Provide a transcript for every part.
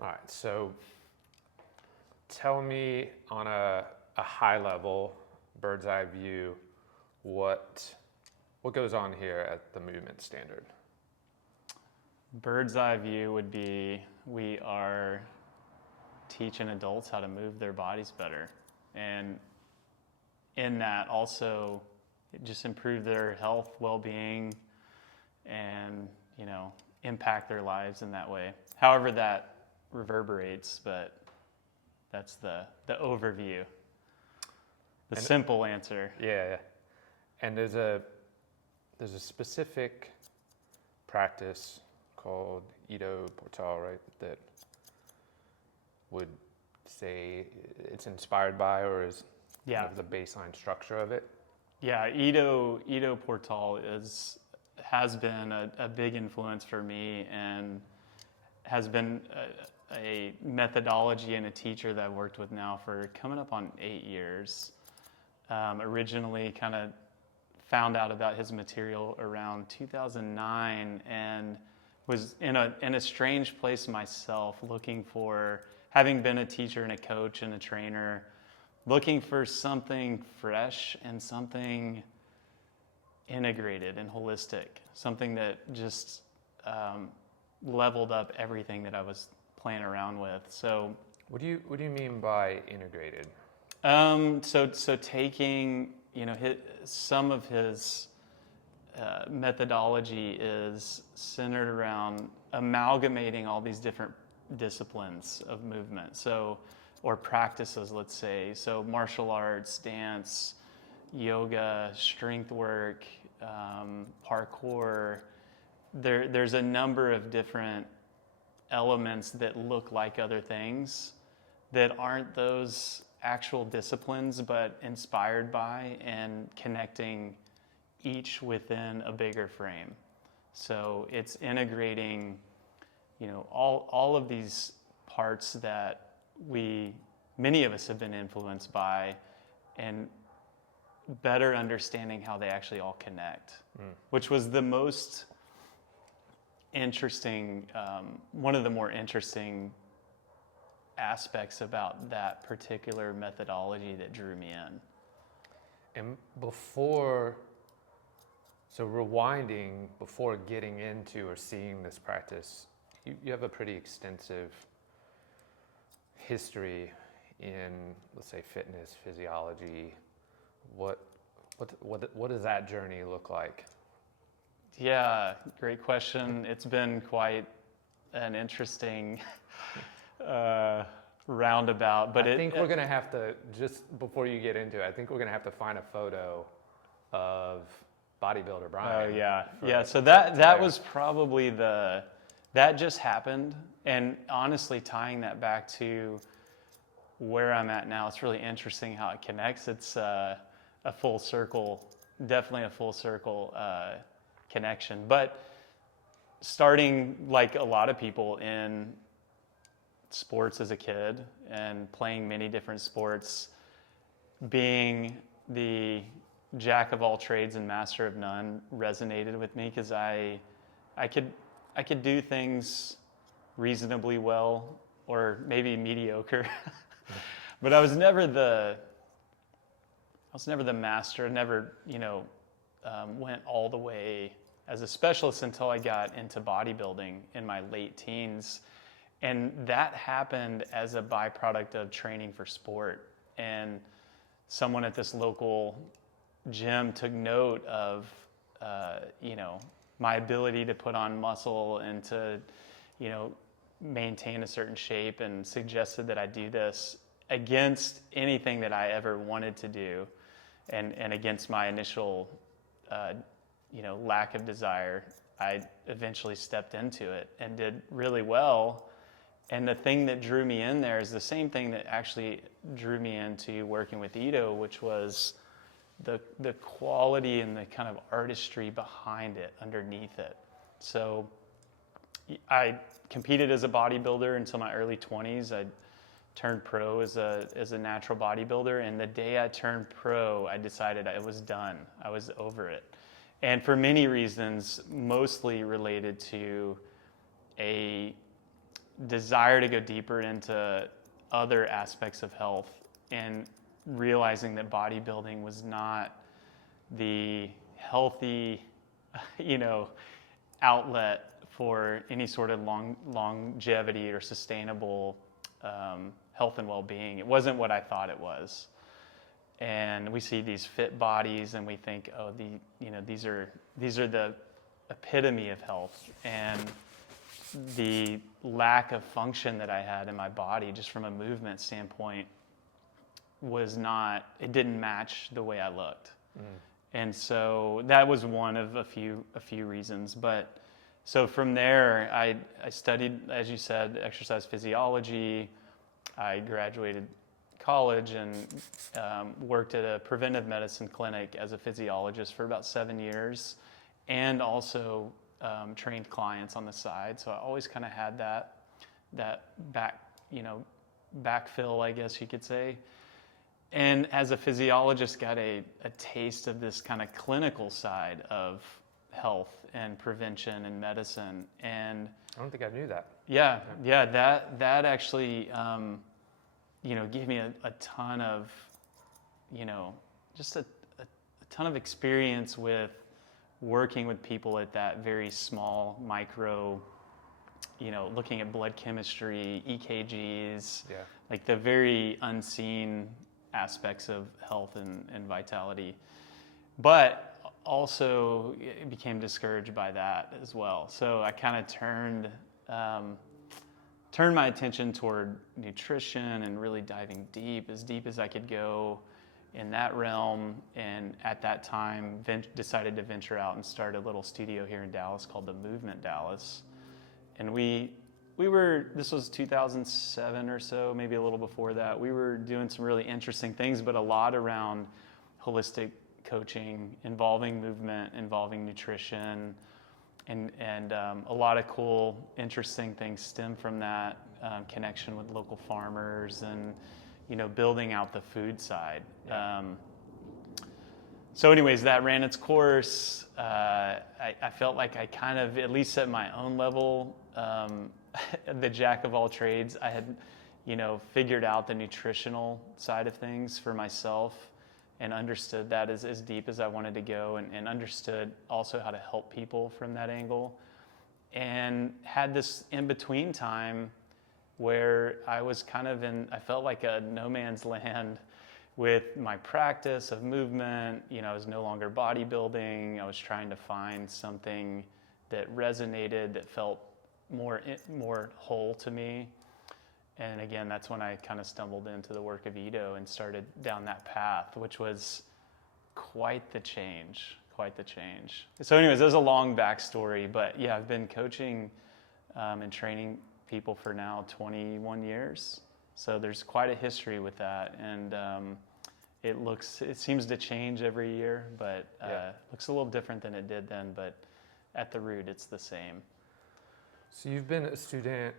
All right, so tell me on a high level, bird's eye view, what goes on here at the movement standard? Bird's eye view would be we are teaching adults how to move their bodies better. And in that also just improve their health, well-being, and, impact their lives in that way. However that reverberates, but that's the overview. The simple answer. Yeah. And there's a specific practice called Ido Portal, right? That would say it's inspired by or is kind of the baseline structure of it. Yeah, Ido Portal has been a big influence for me and has been a methodology and a teacher that I've worked with now for coming up on 8 years. Originally kind of found out about his material around 2009 and was in a strange place myself, looking for, having been a teacher and a coach and a trainer, looking for something fresh and something integrated and holistic, something that just leveled up everything that I was playing around with. So, what do you mean by integrated? So taking some of his methodology is centered around amalgamating all these different disciplines of movement. Or practices, let's say. So martial arts, dance, yoga, strength work, parkour. There's a number of different elements that look like other things that aren't those actual disciplines, but inspired by and connecting each within a bigger frame. So it's integrating, all of these parts that many of us have been influenced by, and better understanding how they actually all connect, which was the most interesting, one of the more interesting aspects about that particular methodology that drew me in. And rewinding before getting into or seeing this practice, you have a pretty extensive history in, let's say, fitness, physiology. What does that journey look like? Yeah, great question. It's been quite an interesting roundabout, but I think we're gonna have to, just before you get into it, I think we're gonna have to find a photo of bodybuilder Brian. Oh yeah. So that was probably that just happened, and honestly, tying that back to where I'm at now, it's really interesting how it connects. It's a full circle, definitely a full circle connection. But starting like a lot of people in sports as a kid and playing many different sports, being the jack of all trades and master of none resonated with me because I could do things reasonably well or maybe mediocre, but I was never the master. Never went all the way as a specialist until I got into bodybuilding in my late teens, and that happened as a byproduct of training for sport. And someone at this local gym took note of my ability to put on muscle and to maintain a certain shape, and suggested that I do this against anything that I ever wanted to do, and against my initial lack of desire. I eventually stepped into it and did really well. And the thing that drew me in there is the same thing that actually drew me into working with Ido, which was the quality and the kind of artistry behind it, underneath it. So I competed as a bodybuilder until my early 20s. I turned pro as a natural bodybuilder, and the day I turned pro, I decided I was done. I was over it. And for many reasons, mostly related to a desire to go deeper into other aspects of health, and realizing that bodybuilding was not the healthy, outlet for any sort of longevity or sustainable health and well-being. It wasn't what I thought it was. And we see these fit bodies, and we think, oh, these are the epitome of health. And the lack of function that I had in my body, just from a movement standpoint, it didn't match the way I looked. And so that was one of a few reasons. But so from there, I studied, as you said, exercise physiology. I graduated college and worked at a preventive medicine clinic as a physiologist for about 7 years, and also trained clients on the side. So I always kind of had that backfill, I guess you could say. And as a physiologist, got a taste of this kind of clinical side of health and prevention and medicine. And I don't think I knew that. Yeah, that actually, gave me a ton of, just a ton of experience with working with people at that very small micro, looking at blood chemistry, EKGs, like the very unseen aspects of health and vitality. But also became discouraged by that as well. So I kind of turned my attention toward nutrition and really diving deep as I could go in that realm. And at that time, decided to venture out and start a little studio here in Dallas called the Movement Dallas. And this was 2007 or so, maybe a little before that. We were doing some really interesting things, but a lot around holistic coaching, involving movement, involving nutrition, and a lot of cool, interesting things stem from that connection with local farmers and, building out the food side. So anyways, that ran its course. I felt like I kind of, at least at my own level, the jack of all trades. I had, figured out the nutritional side of things for myself and understood that as deep as I wanted to go, and understood also how to help people from that angle. And had this in-between time where I was kind of I felt like a no man's land with my practice of movement. I was no longer bodybuilding. I was trying to find something that resonated, that felt more whole to me. And again, that's when I kind of stumbled into the work of Ido and started down that path, which was quite the change. So anyways, there's a long backstory, but yeah, I've been coaching and training people for now 21 years. So there's quite a history with that. And it seems to change every year, but looks a little different than it did then, but at the root, it's the same. So you've been a student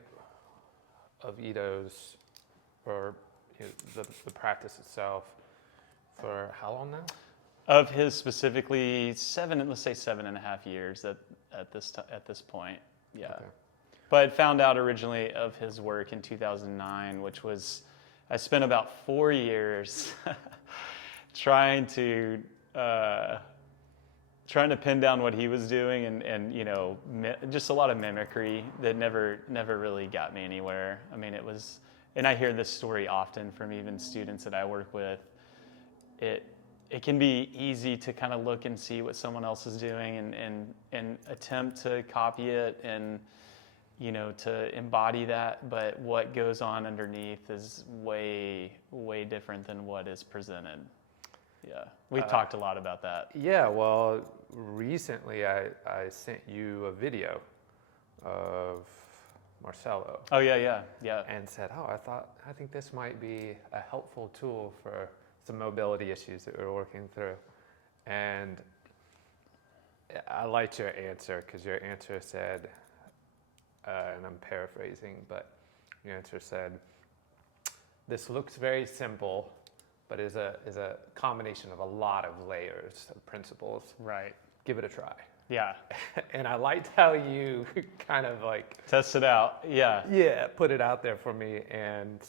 of Ido's, or the practice itself, for how long now? Of his specifically, let's say 7.5 years at this point. Yeah. Okay. But found out originally of his work in 2009, which was, I spent about 4 years trying to pin down what he was doing, and just a lot of mimicry that never really got me anywhere. I mean, it was, and I hear this story often from even students that I work with. It can be easy to kind of look and see what someone else is doing and attempt to copy it and to embody that, but what goes on underneath is way, way different than what is presented. Yeah, we've talked a lot about that. Yeah, well, recently I sent you a video of Marcelo. Oh yeah. And said, I think this might be a helpful tool for some mobility issues that we're working through. And I liked your answer, because your answer said, and I'm paraphrasing, but your answer said, this looks very simple, but is a combination of a lot of layers of principles. Right. Give it a try. Yeah. And I liked how you kind of like Test it out. Yeah. put it out there for me. And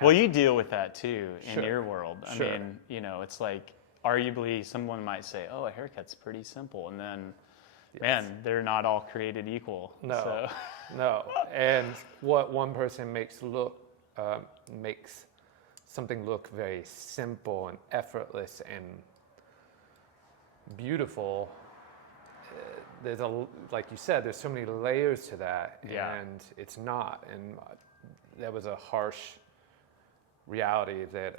Well, you deal with that too in Sure. your world. I Sure. mean, you know, it's like arguably someone might say, "Oh, a haircut's pretty simple," and then, man, they're not all created equal. No, So. no. And what one person makes something look very simple and effortless and beautiful. There's like you said, there's so many layers to that, and it's not. And that was a harsh reality that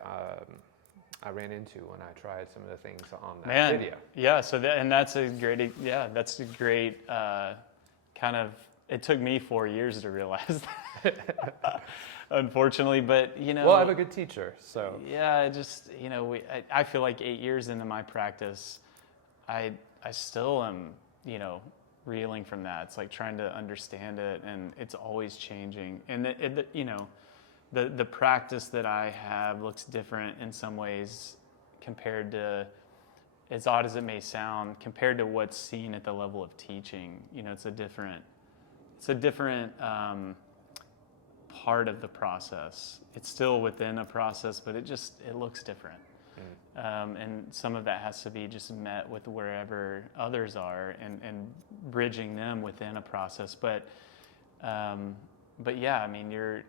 I ran into when I tried some of the things on that video. Yeah. So that's a great kind of. It took me 4 years to realize that, unfortunately. But you know, well, I have a good teacher, so yeah. I feel like 8 years into my practice, I still am, reeling from that. It's like trying to understand it, and it's always changing. And the practice that I have looks different in some ways compared to, as odd as it may sound, compared to what's seen at the level of teaching. It's a different part of the process. It's still within a process, but it looks different. And some of that has to be just met with wherever others are and bridging them within a process. But yeah, I mean, you're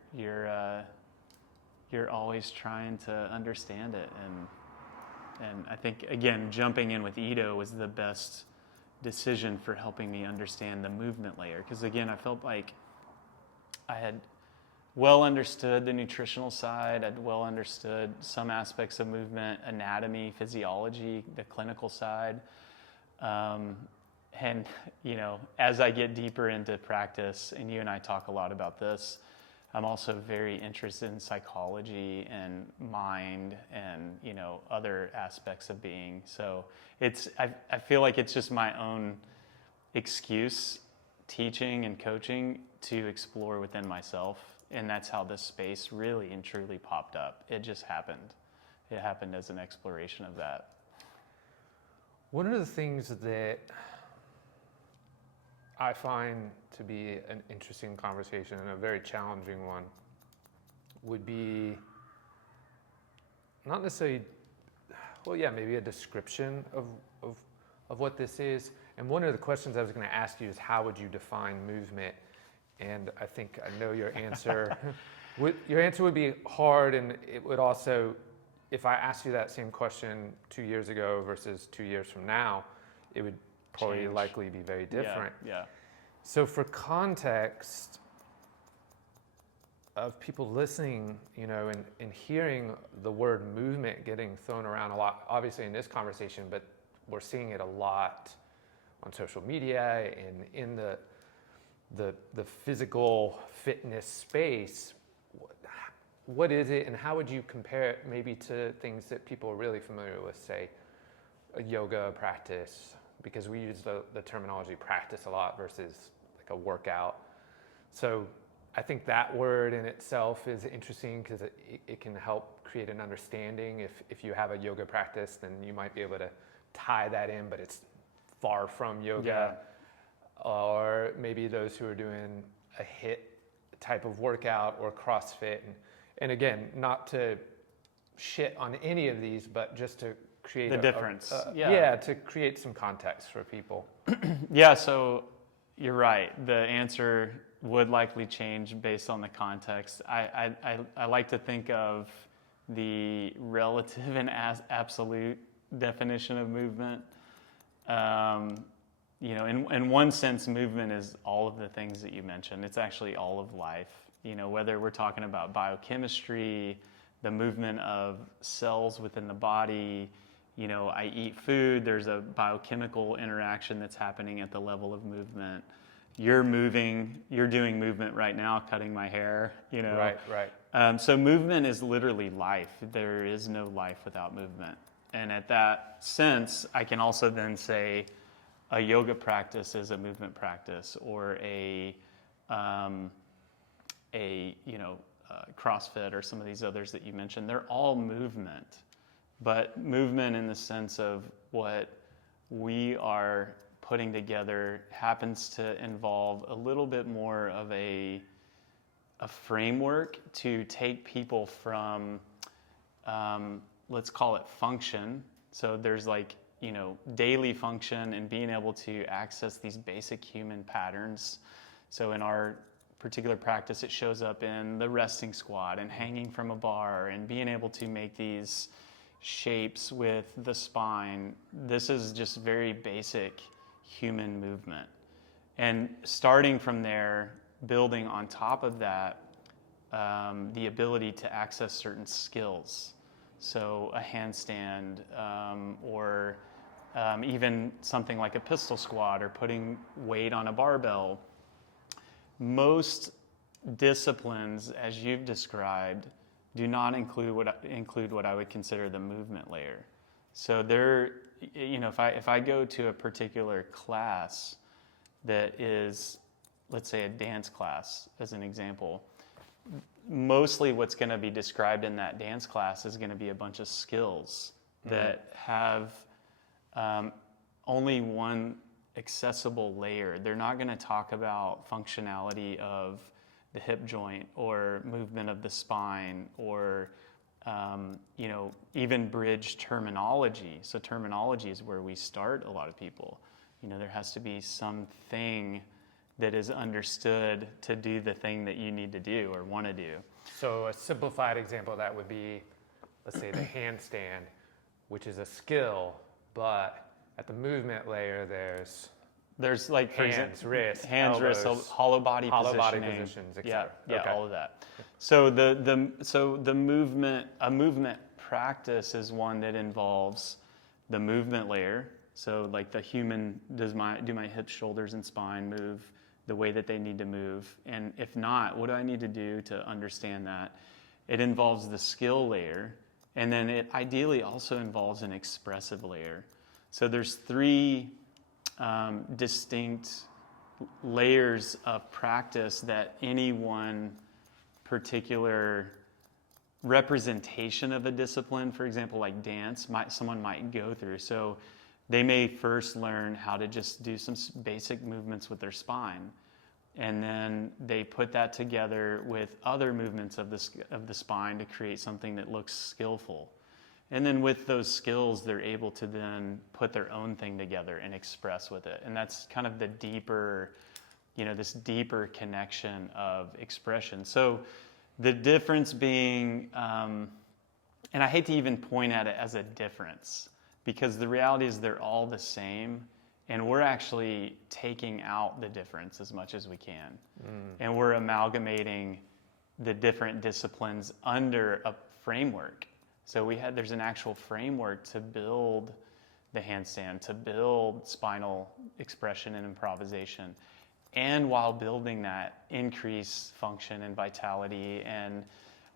always trying to understand it. And I think, again, jumping in with Ido was the best decision for helping me understand the movement layer. Because again, I felt like I had well understood the nutritional side. I'd well understood some aspects of movement, anatomy, physiology, the clinical side. And, as I get deeper into practice, and you and I talk a lot about this, I'm also very interested in psychology and mind and, other aspects of being. So I feel like it's just my own excuse, teaching and coaching, to explore within myself. And that's how this space really and truly popped up. It just happened. It happened as an exploration of that. One of the things that I find to be an interesting conversation and a very challenging one would be not necessarily, maybe a description of what this is. And one of the questions I was going to ask you is, how would you define movement? And I think I know your answer. Your answer would be hard, and it would also, if I asked you that same question 2 years ago versus 2 years from now, it would probably likely be very different. Yeah. So for context of people listening, and hearing the word movement getting thrown around a lot, obviously in this conversation, but we're seeing it a lot on social media and in the physical fitness space. What is it, and how would you compare it maybe to things that people are really familiar with, say a yoga practice, because we use the terminology practice a lot versus like a workout. So I think that word in itself is interesting because it can help create an understanding. If you have a yoga practice, then you might be able to tie that in, but it's far from yoga. Or maybe those who are doing a HIIT type of workout or CrossFit. And again, not to shit on any of these, but just to create the difference. To create some context for people. Yeah, so you're right. The answer would likely change based on the context. I like to think of the relative and absolute definition of movement. In one sense, movement is all of the things that you mentioned. It's actually all of life. Whether we're talking about biochemistry, the movement of cells within the body, I eat food, there's a biochemical interaction that's happening at the level of movement. You're moving, you're doing movement right now, cutting my hair, Right. So movement is literally life. There is no life without movement. And at that sense, I can also then say a yoga practice is a movement practice, or a CrossFit or some of these others that you mentioned. They're all movement, but movement in the sense of what we are putting together happens to involve a little bit more of a framework to take people from, let's call it function. So there's like, daily function and being able to access these basic human patterns. So in our particular practice, it shows up in the resting squat and hanging from a bar and being able to make these shapes with the spine. This is just very basic human movement. And starting from there, building on top of that, the ability to access certain skills. So a handstand, or even something like a pistol squat or putting weight on a barbell. Most disciplines, as you've described, do not include what I would consider the movement layer. So there, if I go to a particular class that is, let's say, a dance class, as an example, mostly what's going to be described in that dance class is going to be a bunch of skills that have only one accessible layer. They're not going to talk about functionality of the hip joint or movement of the spine or even bridge terminology. So terminology is where we start a lot of people. There has to be something that is understood to do the thing that you need to do or want to do. So a simplified example of that would be, let's say, the handstand, which is a skill, but at the movement layer, there's like hands, wrists, hollow body positions, etc. Yeah, okay. All of that. So the movement, a movement practice is one that involves the movement layer. So like the human, do my hips, shoulders, and spine move the way that they need to move? And if not, what do I need to do to understand that? It involves the skill layer, and then it ideally also involves an expressive layer. So there's three distinct layers of practice that any one particular representation of a discipline, for example, like dance, someone might go through. So they may first learn how to just do some basic movements with their spine, and then they put that together with other movements of the spine to create something that looks skillful. And then with those skills, they're able to then put their own thing together and express with it. And that's kind of the deeper, this deeper connection of expression. So the difference being, and I hate to even point at it as a difference, because the reality is they're all the same, and we're actually taking out the difference as much as we can. And we're amalgamating the different disciplines under a framework. So there's an actual framework to build the handstand, to build spinal expression and improvisation. And while building that, increase function and vitality and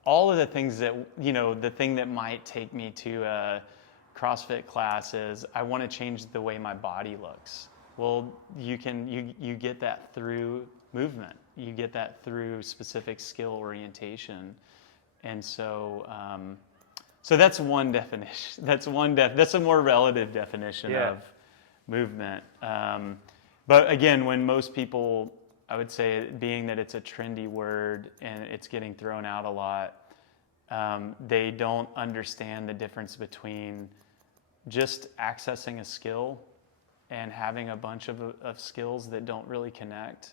all of the things that, the thing that might take me to a CrossFit class is I want to change the way my body looks. Well, you get that through movement. You get that through specific skill orientation. And so so that's one definition. That's a more relative definition of movement. But again, when most people, I would say, being that it's a trendy word and it's getting thrown out a lot, they don't understand the difference between just accessing a skill and having a bunch of skills that don't really connect,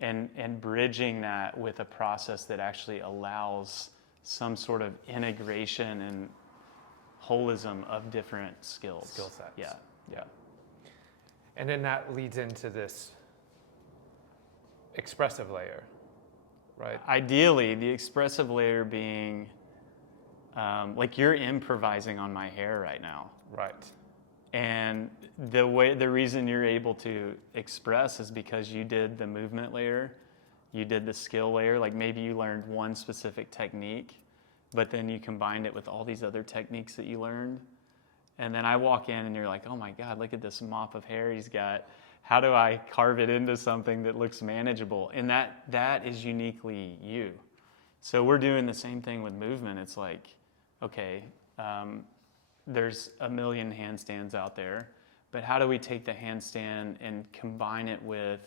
and bridging that with a process that actually allows some sort of integration and holism of different skill sets. Yeah. And then that leads into this expressive layer, right? Ideally, the expressive layer being like you're improvising on my hair right now. Right. And the reason you're able to express is because you did the movement layer, you did the skill layer, like maybe you learned one specific technique, but then you combined it with all these other techniques that you learned. And then I walk in and you're like, oh my God, look at this mop of hair he's got. How do I carve it into something that looks manageable? And that is uniquely you. So we're doing the same thing with movement. It's like, okay, there's a million handstands out there, but how do we take the handstand and combine it with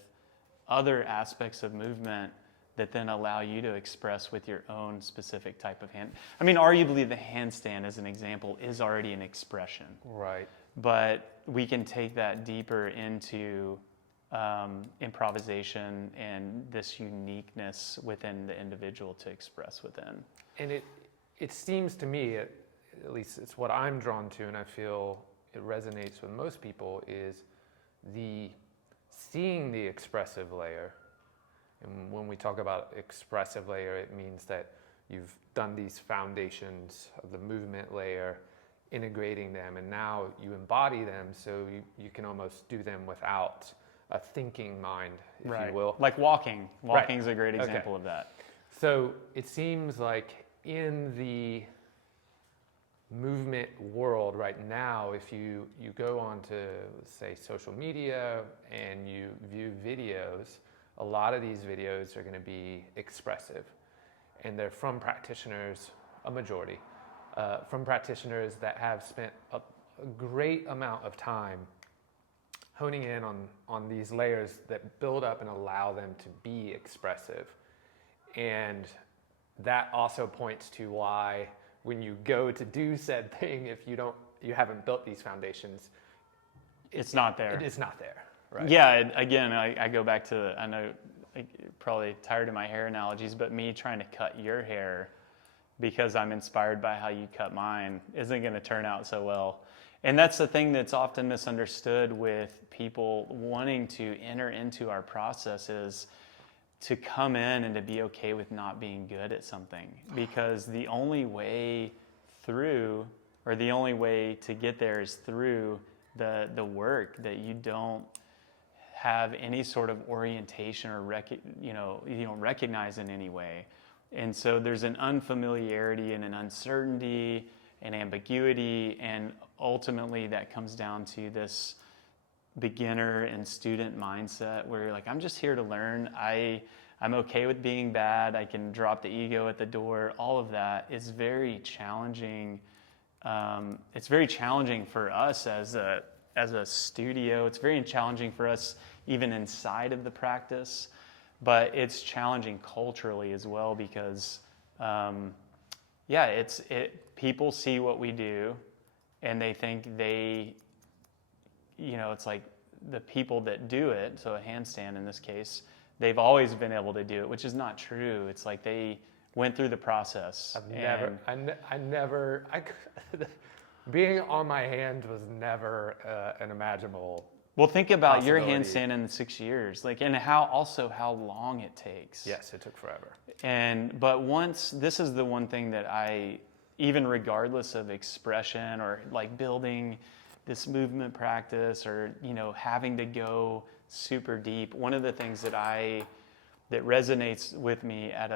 other aspects of movement that then allow you to express with your own specific type of hand. I mean, arguably the handstand as an example is already an expression. Right. But we can take that deeper into improvisation and this uniqueness within the individual to express within. And it seems to me, at least it's what I'm drawn to, and I feel it resonates with most people, is seeing the expressive layer. And when we talk about expressive layer, it means that you've done these foundations of the movement layer, integrating them, and now you embody them, so you can almost do them without a thinking mind, if you will. Like walking. Walking is a great example of that. So it seems like in the movement world right now, if you go onto, say, social media and you view videos, a lot of these videos are going to be expressive, and they're from practitioners, a majority, from practitioners that have spent a great amount of time honing in on these layers that build up and allow them to be expressive. And that also points to why when you go to do said thing, if you haven't built these foundations, it's not there. It is not there. Right. Yeah, again, I go back to, I know you're probably tired of my hair analogies, but me trying to cut your hair because I'm inspired by how you cut mine isn't going to turn out so well. And that's the thing that's often misunderstood with people wanting to enter into our process, is to come in and to be okay with not being good at something. Because the only way through, or the only way to get there, is through the work that you don't have any sort of orientation or recognize in any way. And so there's an unfamiliarity and an uncertainty and ambiguity, and ultimately that comes down to this beginner and student mindset where you're like, I'm just here to learn. I'm okay with being bad. I can drop the ego at the door. All of that is very challenging. It's very challenging for us as a studio. It's very challenging for us even inside of the practice, but it's challenging culturally as well because, people see what we do and they think it's like the people that do it, so a handstand in this case, they've always been able to do it, which is not true. It's like they went through the process. Being on my hand was never an imaginable. Well, think about your handstand in 6 years, and how long it takes. Yes, it took forever. But once, this is the one thing that even regardless of expression or like building this movement practice or, having to go super deep, one of the things that resonates with me at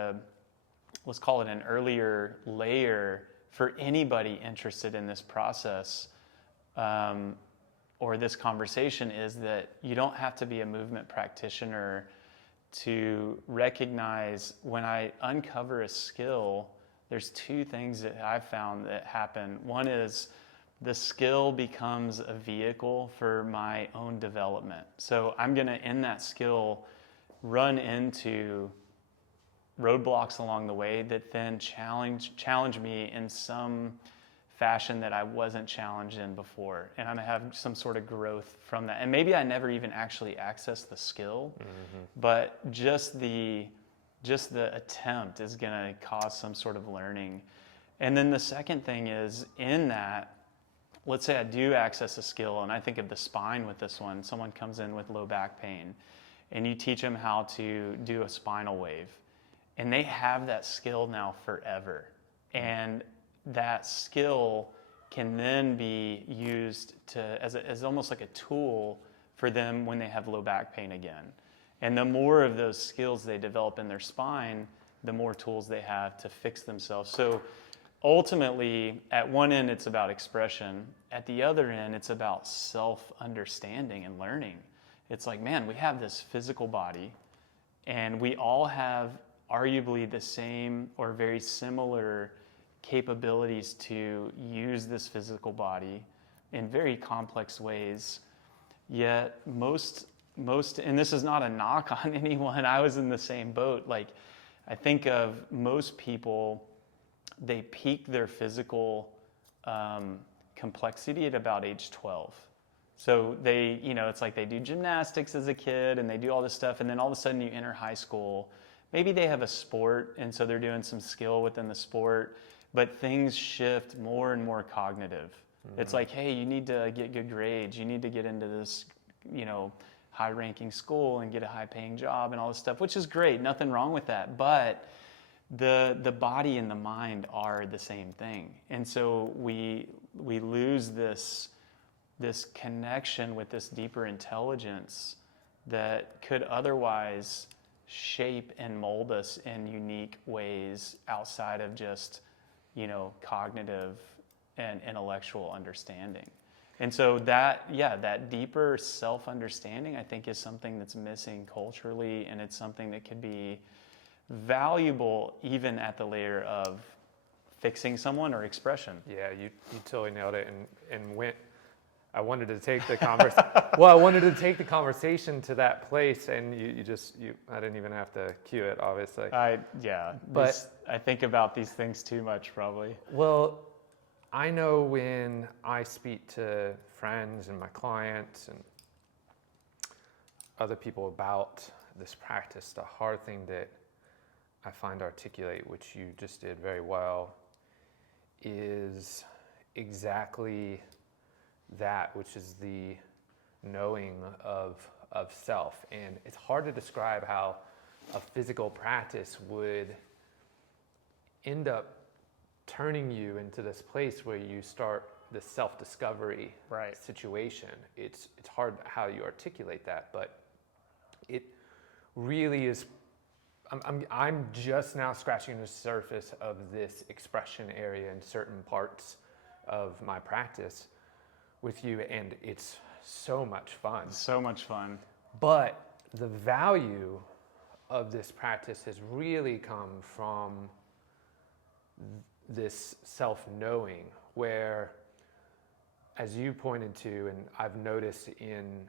let's call it an earlier layer for anybody interested in this process, or this conversation, is that you don't have to be a movement practitioner to recognize when I uncover a skill. There's two things that I've found that happen. One is the skill becomes a vehicle for my own development. So I'm going to, in that skill, run into roadblocks along the way that then challenge me in some fashion that I wasn't challenged in before, and I'm gonna have some sort of growth from that. And maybe I never even actually access the skill, but just the attempt is gonna cause some sort of learning. And then the second thing is, in that, let's say I do access a skill, and I think of the spine with this one. Someone comes in with low back pain, and you teach them how to do a spinal wave, and they have that skill now forever. And that skill can then be used as almost like a tool for them when they have low back pain again. And the more of those skills they develop in their spine, the more tools they have to fix themselves. So ultimately, at one end, it's about expression. At the other end, it's about self-understanding and learning. It's like, man, we have this physical body, and we all have arguably the same or very similar capabilities to use this physical body in very complex ways. Yet most, and this is not a knock on anyone, I was in the same boat. Like, I think of most people, they peak their physical complexity at about age 12. So they, it's like they do gymnastics as a kid and they do all this stuff, and then all of a sudden you enter high school. Maybe they have a sport, and so they're doing some skill within the sport, but things shift more and more cognitive. Mm-hmm. It's like, hey, you need to get good grades. You need to get into this, high-ranking school and get a high-paying job and all this stuff, which is great. Nothing wrong with that. But the body and the mind are the same thing. And so we lose this connection with this deeper intelligence that could otherwise shape and mold us in unique ways outside of just, cognitive and intellectual understanding. And so that deeper self-understanding, I think, is something that's missing culturally, and it's something that could be valuable even at the layer of fixing someone or expression. Yeah, you totally nailed it, and went. I wanted to take the conversation to that place, and you I didn't even have to cue it, obviously. But I think about these things too much, probably. Well, I know when I speak to friends and my clients and other people about this practice, the hard thing that I find to articulate, which you just did very well, is exactly that, which is the knowing of self. And it's hard to describe how a physical practice would end up turning you into this place where you start the self-discovery situation. It's hard how you articulate that, but it really is. I'm just now scratching the surface of this expression area in certain parts of my practice with you, and it's so much fun. So much fun. But the value of this practice has really come from this self-knowing, where, as you pointed to, and I've noticed in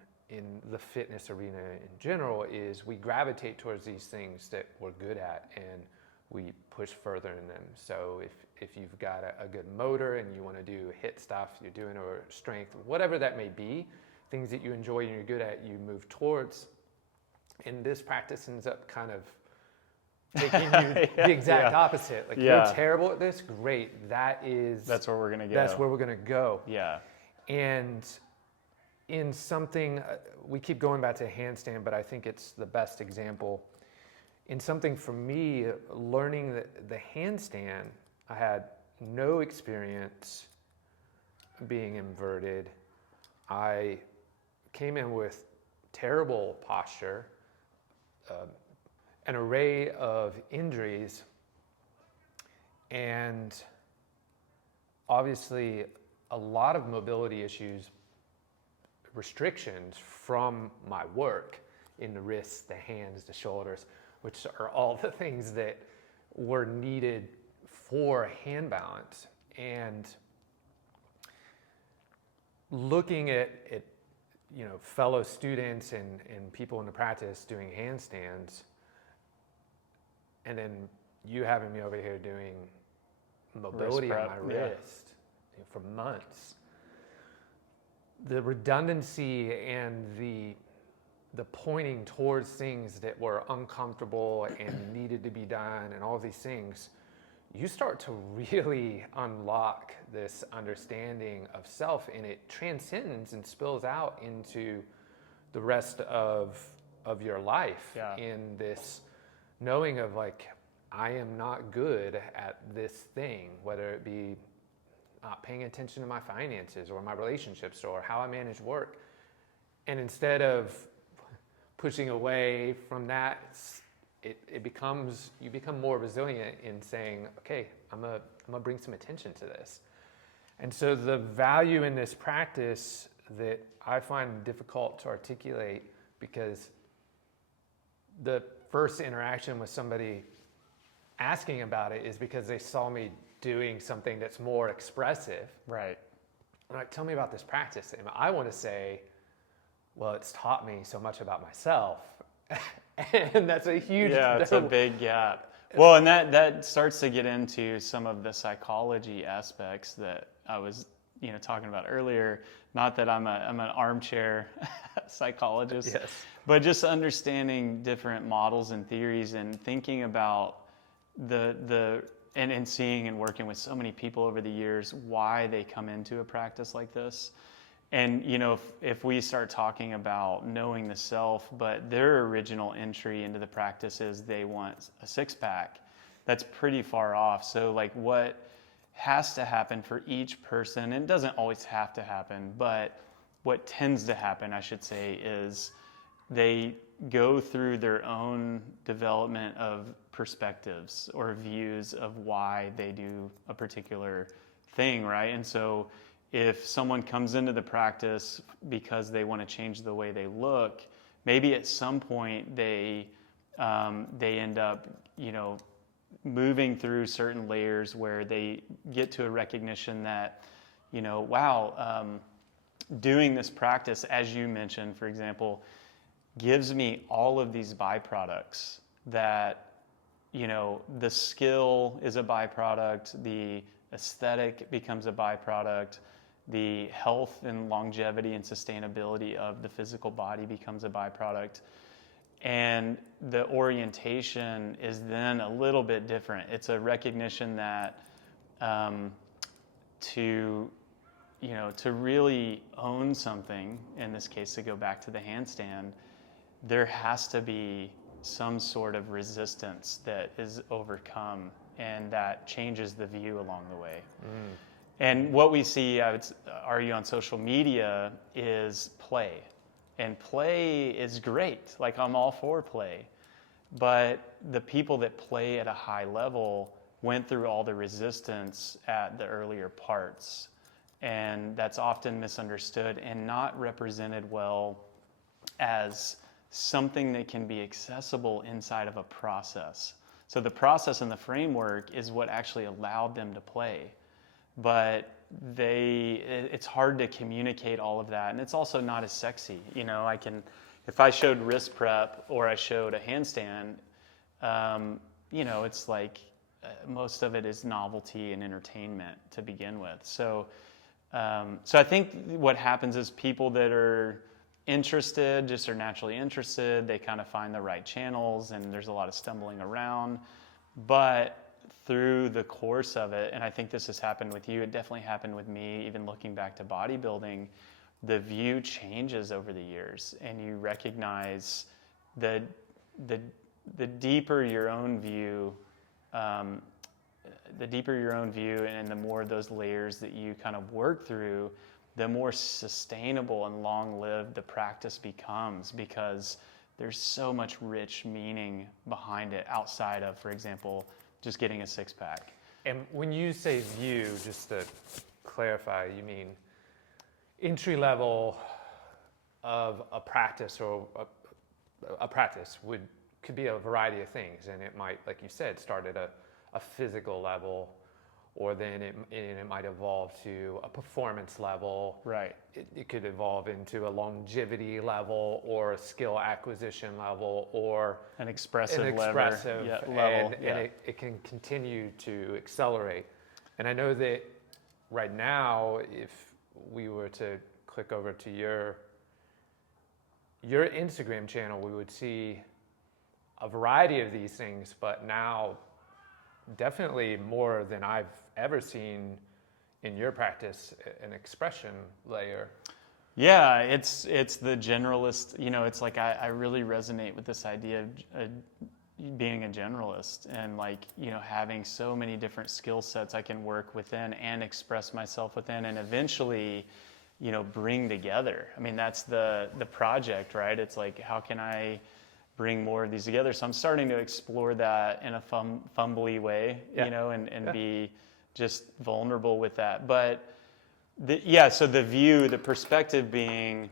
the fitness arena in general, is we gravitate towards these things that we're good at and we push further in them. So if you've got a good motor and you want to do HIIT stuff, you're doing, or strength, whatever that may be, things that you enjoy and you're good at, you move towards. And this practice ends up kind of taking you the exact opposite. Like, you're terrible at this, great. That's where we're going to go. That's where we're going to go. Yeah. And in something, we keep going back to handstand, but I think it's the best example. In something for me, learning the handstand, I had no experience being inverted. I came in with terrible posture, an array of injuries, and obviously a lot of mobility issues, restrictions from my work in the wrists, the hands, the shoulders, which are all the things that were needed for hand balance. And looking at fellow students and people in the practice doing handstands, and then you having me over here doing mobility on my wrist for months. The redundancy and the pointing towards things that were uncomfortable and needed to be done and all these things, you start to really unlock this understanding of self, and it transcends and spills out into the rest of your life in this knowing of, like, I am not good at this thing, whether it be not paying attention to my finances or my relationships or how I manage work. And instead of pushing away from that, you become more resilient in saying, okay, I'm gonna bring some attention to this. And so the value in this practice that I find difficult to articulate, because the first interaction with somebody asking about it is because they saw me doing something that's more expressive. Right. Like, tell me about this practice. And I want to say, well, it's taught me so much about myself. And that's a huge... Yeah, it's a big gap. Well, and that starts to get into some of the psychology aspects that I was, talking about earlier. Not that I'm an armchair psychologist, yes, but just understanding different models and theories and thinking about and seeing and working with so many people over the years, why they come into a practice like this. And, if we start talking about knowing the self, but their original entry into the practice is they want a six-pack, that's pretty far off. So, like, what has to happen for each person, and it doesn't always have to happen, but what tends to happen, I should say, is they go through their own development of perspectives or views of why they do a particular thing, right? And so if someone comes into the practice because they want to change the way they look, maybe at some point they end up, moving through certain layers where they get to a recognition that, wow, doing this practice, as you mentioned, for example, gives me all of these byproducts that, the skill is a byproduct, the aesthetic becomes a byproduct, the health and longevity and sustainability of the physical body becomes a byproduct. And the orientation is then a little bit different. It's a recognition that to really own something, in this case, to go back to the handstand, there has to be some sort of resistance that is overcome, and that changes the view along the way. Mm. And what we see, I would argue, on social media is play. And play is great. Like, I'm all for play. But the people that play at a high level went through all the resistance at the earlier parts. And that's often misunderstood and not represented well as something that can be accessible inside of a process. So the process and the framework is what actually allowed them to play. But it's hard to communicate all of that, and it's also not as sexy. If I showed wrist prep or I showed a handstand, it's like most of it is novelty and entertainment to begin with. So I think what happens is people that are interested just are naturally interested. They kind of find the right channels, and there's a lot of stumbling around, but through the course of it, and I think this has happened with you, it definitely happened with me, even looking back to bodybuilding, the view changes over the years, and you recognize the deeper your own view, and the more of those layers that you kind of work through, the more sustainable and long-lived the practice becomes, because there's so much rich meaning behind it outside of, for example, just getting a six-pack. And when you say view, just to clarify, you mean entry level of a practice, or a practice could be a variety of things, and it might, like you said, start at a physical level, or then it might evolve to a performance level. Right. It could evolve into a longevity level, or a skill acquisition level, or an expressive level. And it can continue to accelerate. And I know that right now, if we were to click over to your Instagram channel, we would see a variety of these things, but now definitely more than I've ever seen in your practice, an expression layer. Yeah, it's the generalist, it's like I really resonate with this idea of being a generalist, and having so many different skill sets I can work within and express myself within, and eventually, bring together. I mean, that's the project, right? It's like, how can I bring more of these together? So I'm starting to explore that in a fumbly way, and be just vulnerable with that. But so the perspective being,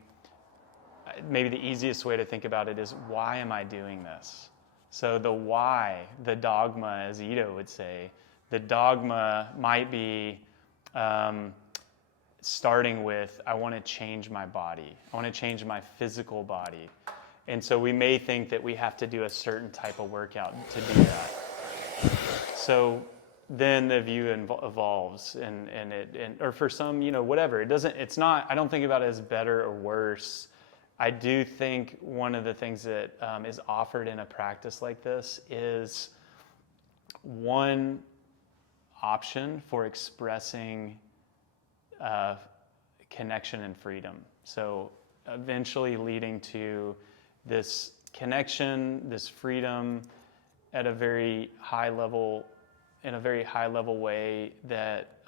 maybe the easiest way to think about it is, why am I doing this? So the why, the dogma, as Ido would say, the dogma might be starting with, I want to change my body. I want to change my physical body. And so we may think that we have to do a certain type of workout to do that. So then the view evolves, or for some, whatever. It's not, I don't think about it as better or worse. I do think one of the things that is offered in a practice like this is one option for expressing connection and freedom. So eventually leading to this connection, this freedom at a very high level, in a very high level way that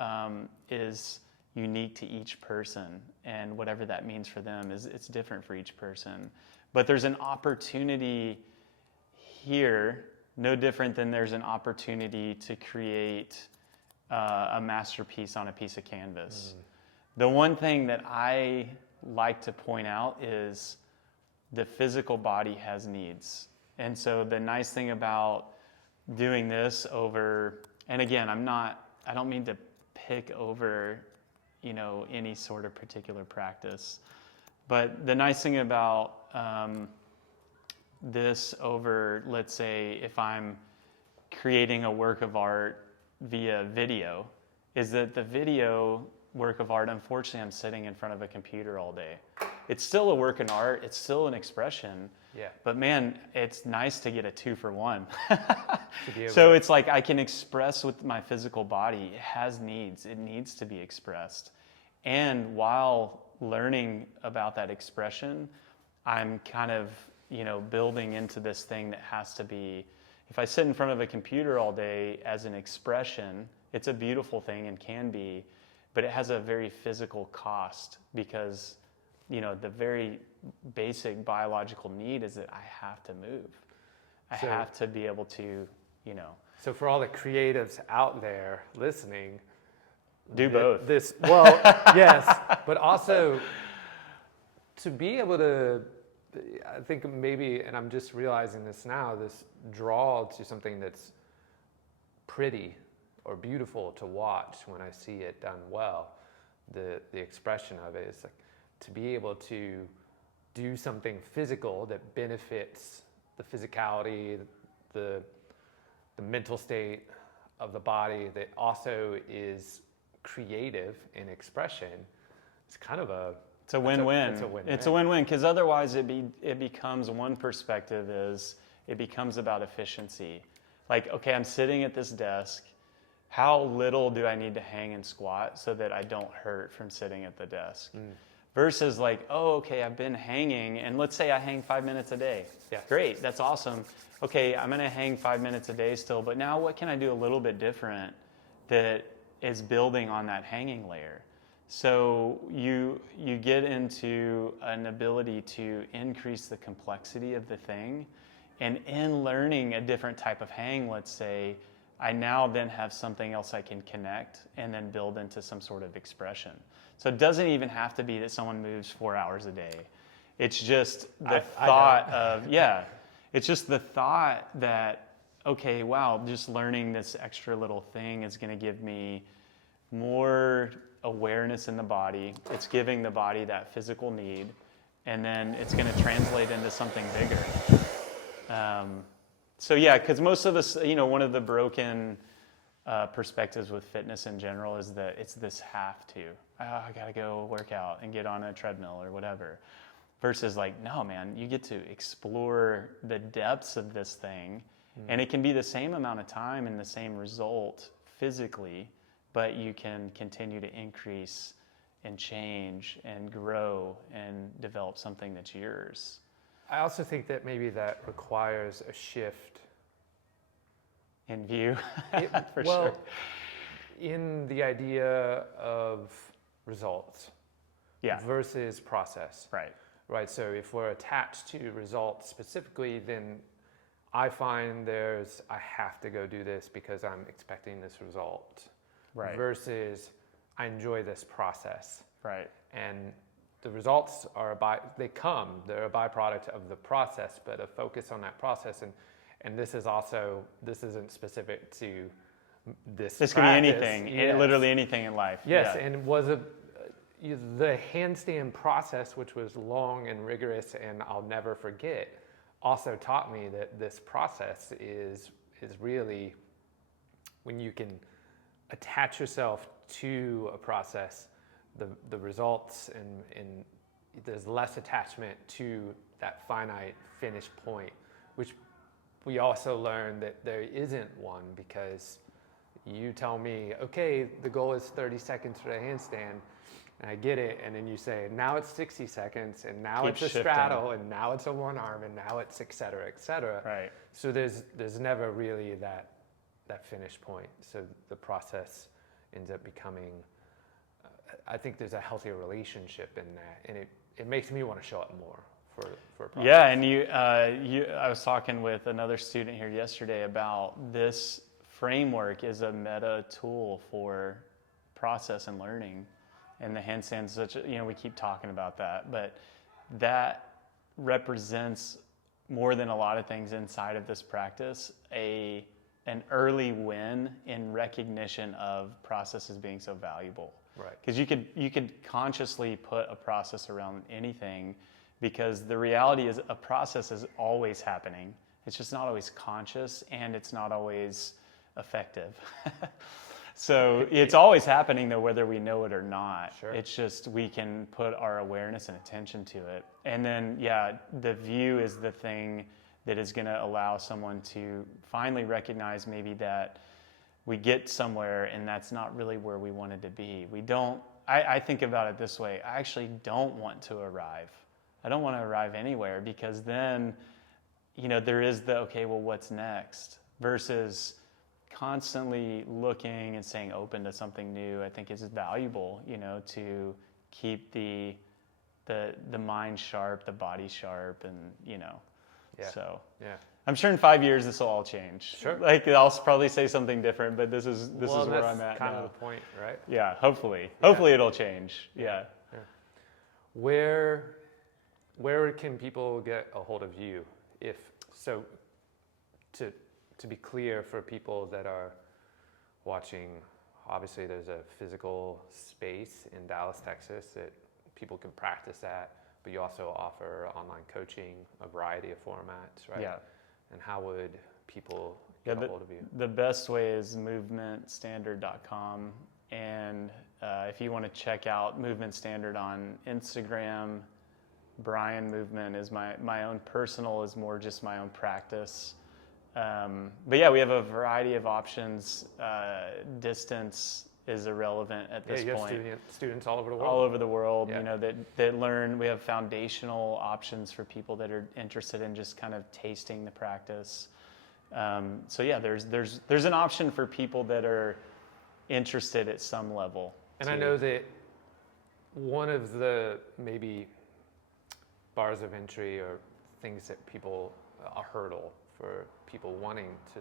is unique to each person, and whatever that means for them it's different for each person. But there's an opportunity here, no different than there's an opportunity to create a masterpiece on a piece of canvas. The one thing that I like to point out is the physical body has needs. And so the nice thing about doing this over, and again, I don't mean to pick over, any sort of particular practice, but the nice thing about this over, let's say, if I'm creating a work of art via video, is that the video work of art, unfortunately, I'm sitting in front of a computer all day. It's still a work of art, it's still an expression. Yeah. But man, it's nice to get a 2-for-1. So it's like I can express with my physical body. It has needs. It needs to be expressed. And while learning about that expression, I'm kind of, building into this thing that has to be, if I sit in front of a computer all day as an expression, it's a beautiful thing and can be, but it has a very physical cost because, the very basic biological need is that I have to move. I have to be able to, So for all the creatives out there listening, do both. Yes, but also to be able to, I think maybe, and I'm just realizing this now, this draw to something that's pretty or beautiful to watch when I see it done well, the expression of it is like to be able to do something physical that benefits the physicality, the mental state of the body that also is creative in expression. It's kind of it's a win-win. It's a win-win because otherwise it becomes, one perspective is it becomes about efficiency. Like, okay, I'm sitting at this desk. How little do I need to hang and squat so that I don't hurt from sitting at the desk? Versus like, oh, okay, I've been hanging, and let's say I hang 5 minutes a day. Yeah. Great, that's awesome. Okay, I'm gonna hang 5 minutes a day still, but now what can I do a little bit different that is building on that hanging layer? So you get into an ability to increase the complexity of the thing, and in learning a different type of hang, let's say, I now then have something else I can connect and then build into some sort of expression. So it doesn't even have to be that someone moves 4 hours a day. It's just the thought it's just the thought that, okay, wow, just learning this extra little thing is going to give me more awareness in the body. It's giving the body that physical need, and then it's going to translate into something bigger. So yeah, because most of us, one of the broken perspectives with fitness in general is that it's this have to. Oh, I gotta go work out and get on a treadmill or whatever. Versus like, no, man, you get to explore the depths of this thing, and it can be the same amount of time and the same result physically, but you can continue to increase and change and grow and develop something that's yours. I also think that maybe that requires a shift in view, for well, sure. In the idea of results versus process. Right. So if we're attached to results specifically, then I find I have to go do this because I'm expecting this result. Right. Versus I enjoy this process. Right. And the results they're a byproduct of the process, but a focus on that process. And this isn't specific to this. This could be anything, literally anything in life. Yes, and the handstand process, which was long and rigorous and I'll never forget, also taught me that this process is really when you can attach yourself to a process, the results and there's less attachment to that finite finished point, which we also learned that there isn't one, because you tell me, okay, the goal is 30 seconds for a handstand, and I get it, and then you say, now it's 60 seconds, and now Keep it's a shifting. straddle, and now it's a one arm, and now it's et cetera, et cetera. Right. So there's never really that finish point. So the process ends up becoming, I think there's a healthier relationship in that, and it makes me want to show up more for a process. Yeah, and I was talking with another student here yesterday about this framework is a meta tool for process and learning, and the handstand such we keep talking about that, but that represents more than a lot of things inside of this practice, an early win in recognition of processes being so valuable. Right. Because you could consciously put a process around anything, because the reality is a process is always happening. It's just not always conscious, and it's not always effective. So it's always happening, though, whether we know it or not. Sure. It's just we can put our awareness and attention to it. And then, the view is the thing that is going to allow someone to finally recognize maybe that we get somewhere and that's not really where we wanted to be. I think about it this way. I actually don't want to arrive. I don't want to arrive anywhere, because then, there is okay, well, what's next? Versus constantly looking and staying open to something new, I think is valuable, to keep the mind sharp, the body sharp, and, Yeah. So yeah. I'm sure in 5 years this will all change. Sure. Like I'll probably say something different, but this is where I'm at that's kind now. of the point, right? Yeah, hopefully. Hopefully it'll change. Yeah. Where can people get a hold of you? If so, to be clear for people that are watching, obviously there's a physical space in Dallas, Texas that people can practice at, but you also offer online coaching, a variety of formats, right? Yeah. And how would people get a hold of you? The best way is movementstandard.com. And if you want to check out Movement Standard on Instagram, Brian Movement is my own personal, is more just my own practice. But yeah, we have a variety of options. Distance is irrelevant at this point. You have students all over the world. All over the world, Yeah. that learn. We have foundational options for people that are interested in just kind of tasting the practice. So yeah, there's an option for people that are interested at some level. And I know that one of the maybe bars of entry or things that a hurdle for people wanting to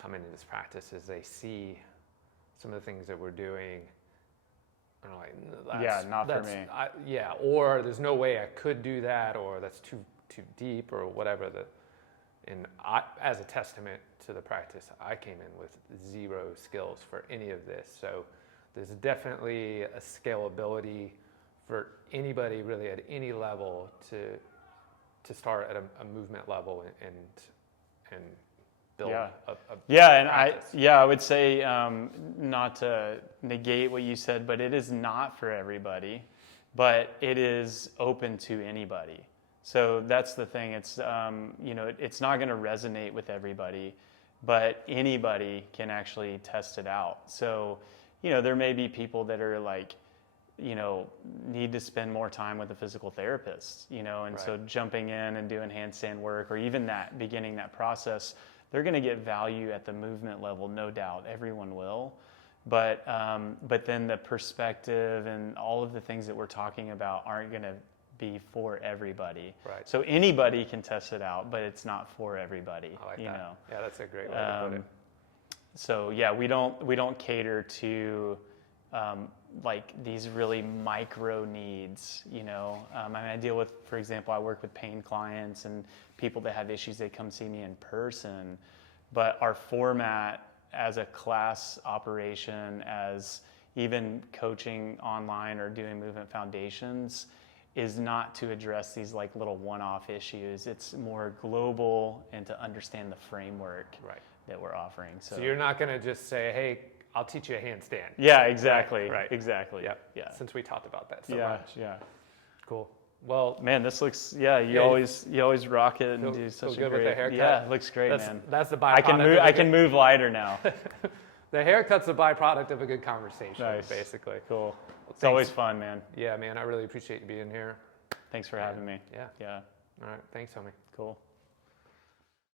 come into this practice is they see some of the things that we're doing, and I'm like, not for me. Or there's no way I could do that, or that's too deep, or whatever. And as a testament to the practice, I came in with zero skills for any of this. So there's definitely a scalability for anybody really at any level to start at a movement level and build a practice. I would say, not to negate what you said, but it is not for everybody, but it is open to anybody. So that's the thing. It's it's not going to resonate with everybody, but anybody can actually test it out. So there may be people that are like, need to spend more time with a physical therapist, and Right. So jumping in and doing handstand work, or even beginning that process, they're going to get value at the movement level, no doubt. Everyone will. But then the perspective and all of the things that we're talking about aren't going to be for everybody. Right. So anybody can test it out, but it's not for everybody. I like that. Yeah, that's a great way to put it. So yeah, we don't cater to like these really micro needs. I deal with, for example, I work with pain clients and people that have issues. They come see me in person, but our format as a class operation, as even coaching online or doing movement foundations is not to address these like little one-off issues. It's more global and to understand the framework that we're offering. So you're not going to just say, hey, I'll teach you a handstand. Yeah, exactly. Right. Exactly. Yep. Yeah. Since we talked about that so much. Yeah. Cool. Well, man, this looks, you always rock it and do such a good great, with the haircut. Yeah, it looks great, man. That's the byproduct. I can move lighter now. The haircut's a byproduct of a good conversation, basically. Cool. It's always fun, man. Yeah, man, I really appreciate you being here. Thanks for having me. Yeah. Yeah. All right. Thanks, homie. Cool.